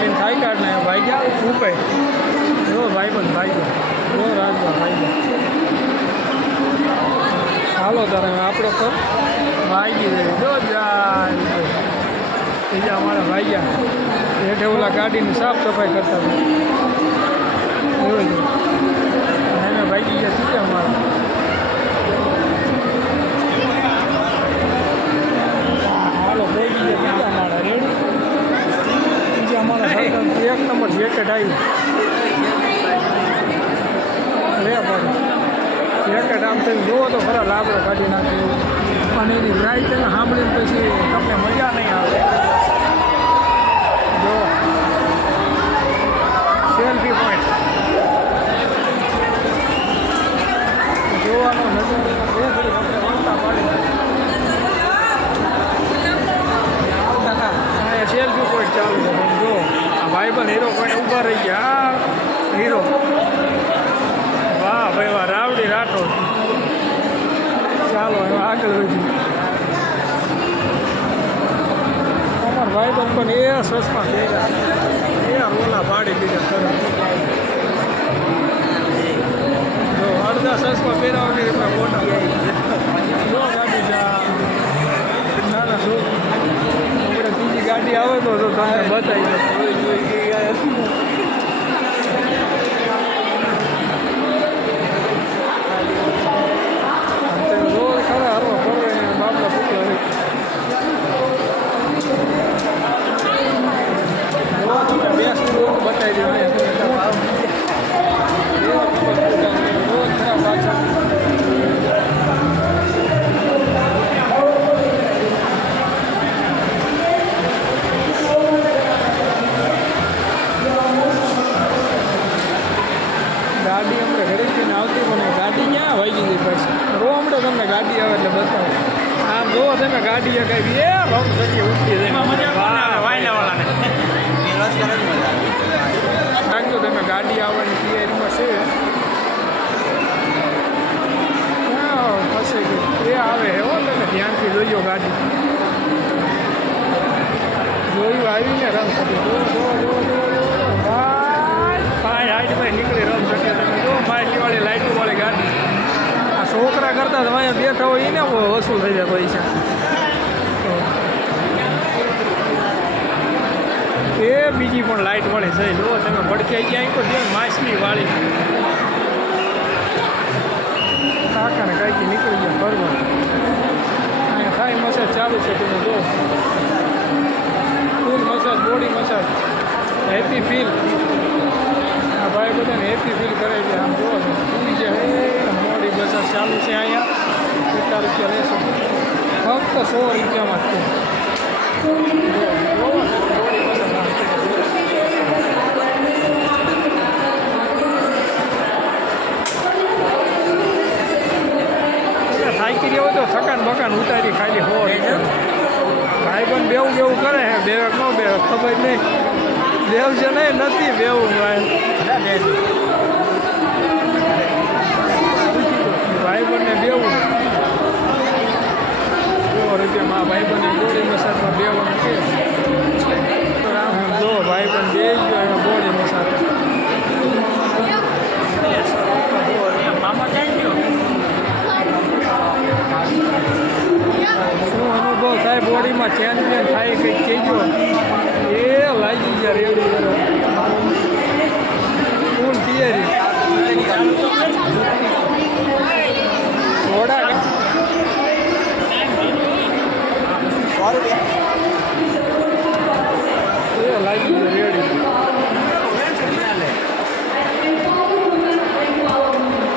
પકડીને થાય કાઢ ને ભાઈ ગયા ઉપે જો ભાઈ પણ ભાઈ જો રાજભા ભાઈ હાલો તારે આપણો પર ભાગી જાય જો જાય. બીજા અમારા ભાઈ ગયા હેઠે ઓલા ગાડીની સાફ સફાઈ કરતા હતા. અમે ભાગી ગયા ત્રીજા અમારા હાલો ભાગી ગયા ત્રીજા અમારા રેડી ત્રીજા અમારા સરકાર એક નંબર જેકેટ આવ્યું લે પણ જેકેટ આમ તમે જુઓ તો ખરા લાકડો કાઢી નાખે. અને એની લાઈટ એને સાંભળીને પછી તમને મજા નહીં આવે. જો સેલ્ફી પોઈન્ટ. જોવાનો નજર. આવતા પાડી અહીંયા સેલ્ફી પોઈન્ટ ચાલુ ભાઈ પણ હીરો કોઈ ઊભા રહી ગયા. હીરો વાહ ભાઈ, વાહ, રાવડી, રાઠોડ. ચાલો આગળ વધી અમારા ભાઈ બંધ પણ એ સ્વસમાં થઈ ગયા એ રોલા પાડી દીધા તરત જો, અડધા સસમાં પહેરાવની ફોટા જો ગાડી જા ના ના જો આપણે બીજી ગાડી આવે તો તમને બતાવી દઉં. ગાડી કઈ એ રમ સકી ઉઠી રાખજો તમે ગાડી આવવાની તૈયારીમાં છે. ગઈ એ આવે હો તમે ધ્યાનથી જોઈજો ગાડી. જોયું આવીને રમ ભાઈ હાઈટ ભાઈ નીકળી રમ શકે તમે. જો માઇટલી વાળી લાઇટો વાળી ગાડી. આ છોકરા કરતાં તમે અહીંયા બેઠા હોય એને વસૂલ થઈ જાય પૈસા એ બીજી પણ લાઇટ મળે છે. જુઓ તમે ભડકાઈ ગયા અહીં તો જે માછલી વાળી. કાકાને કાંઈથી નીકળી ગયા ફરવા. અહીંયા ખાઈ મસાજ ચાલુ છે તમે જુઓ. Full massage, body massage. Happy feel. આ ભાઈ બધાને હેપી ફીલ કરે છે આમ જુઓ પૂરી જે મોડી મસાજ ચાલુ છે અહીંયા. કેટલા રૂપિયા લેશો. ફક્ત સો રૂપિયામાં જ છે જો, જોવો ને, બોડી મસાજ આમ. એટલે થાકી ગયા હોય તો થકાન બકાન ઉતારી ખાલી હો ભાઈ પણ બેવું બેવું કરે હે બે ન બે ખબર નહીં બેવ છે નહીં નથી બેવું ભાઈ ભાઈ બંને બેવું સો રૂપિયામાં ભાઈ બંને બોડી મસાજમાં બેવાનું છે જો ભાઈ પણ બે ગયો એમાં બોડી મસાજ બોડીમાં ચેન્જ બેન થાય કંઈક કહેજો. એ લાગી ગયા રેડી કરો. ફૂલ તૈયારી. થોડા એ લાગી ગયો રેડી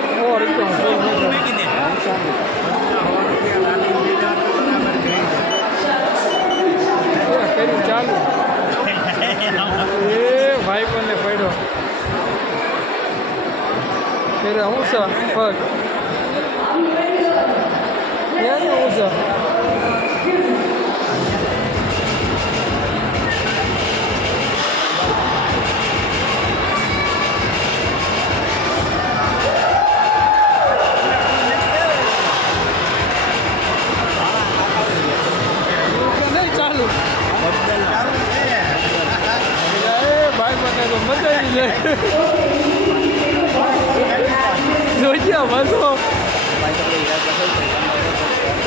સો રૂપિયા ફૂલ કર્યું ચાલુ એ ભાઈ પણ પડ્યો ત્યારે હું છે પગ ક્યાં હું છે નહીં ચાલુ મચાવી દે જોઈ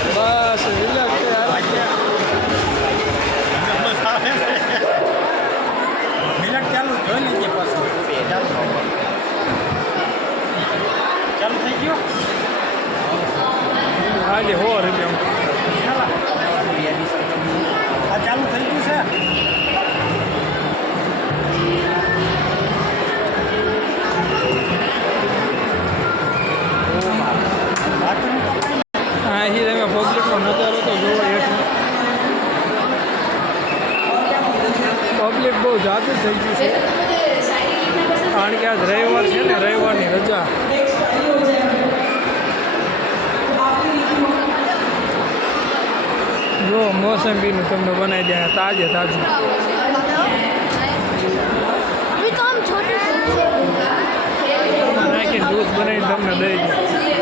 બસ રિલેક્સ મિનિટ ચાલુ જોઈ લેજે પાછું ચાલુ થઈ ગયો આજે હો રૂપિયા આ ચાલુ થઈ અહીંથી તમે પબ્લિક પણ નજારો તો જોવો હેઠળ પબ્લિક બહુ જાદુ થઈ ગયું છે કારણ કે આજ રવિવાર છે ને રવિવારની રજા જો મોસંબીનું તમને બનાવી દે તાજે તાજું નાખી જ્યુસ બનાવીને તમને દઈ દે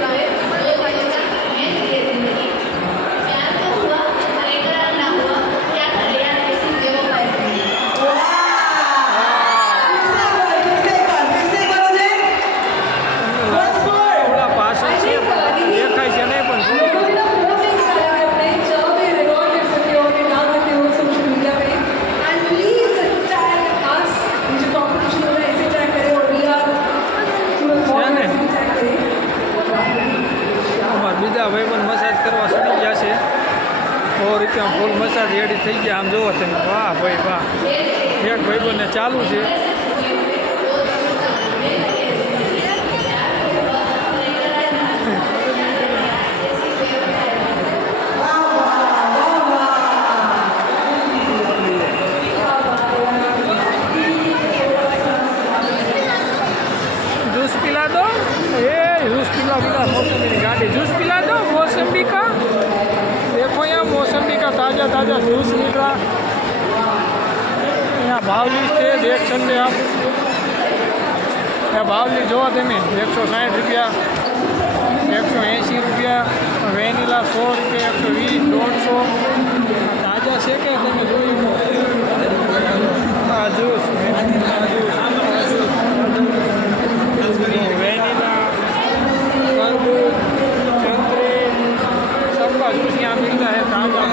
બધા વૈમન મસાજ કરવા સડી ગયા છે. ઓર ત્યાં ફૂલ મસાજ રેડી થઈ ગયા. આમ જોવો તમે. વાહ ભાઈ વાહ. એક ભાઈબંધને ચાલુ છે. જૂસ પીલા દો. એ જૂસ પીલા બધા મોસમીની ગાડી. જૂસ પીલા मौसमी का ताज़ा ताज़ा जूस मिल रहा यहाँ भाव लिस्ट है देख सकते आप यहाँ भाव लिस्ट જોવો તમે એકસો સાઠ રૂપિયા એકસો એંસી રૂપિયા વેનીલા સો રૂપિયા એકસો વીસ દોઢસો તાજા છે કે તમે જોયું આ જ્યુસ વેનીલા જ્યુસ આ જ્યુસ वेनिला तरबूज संतरे सबका जूस यहाँ मिलता है ताज़ा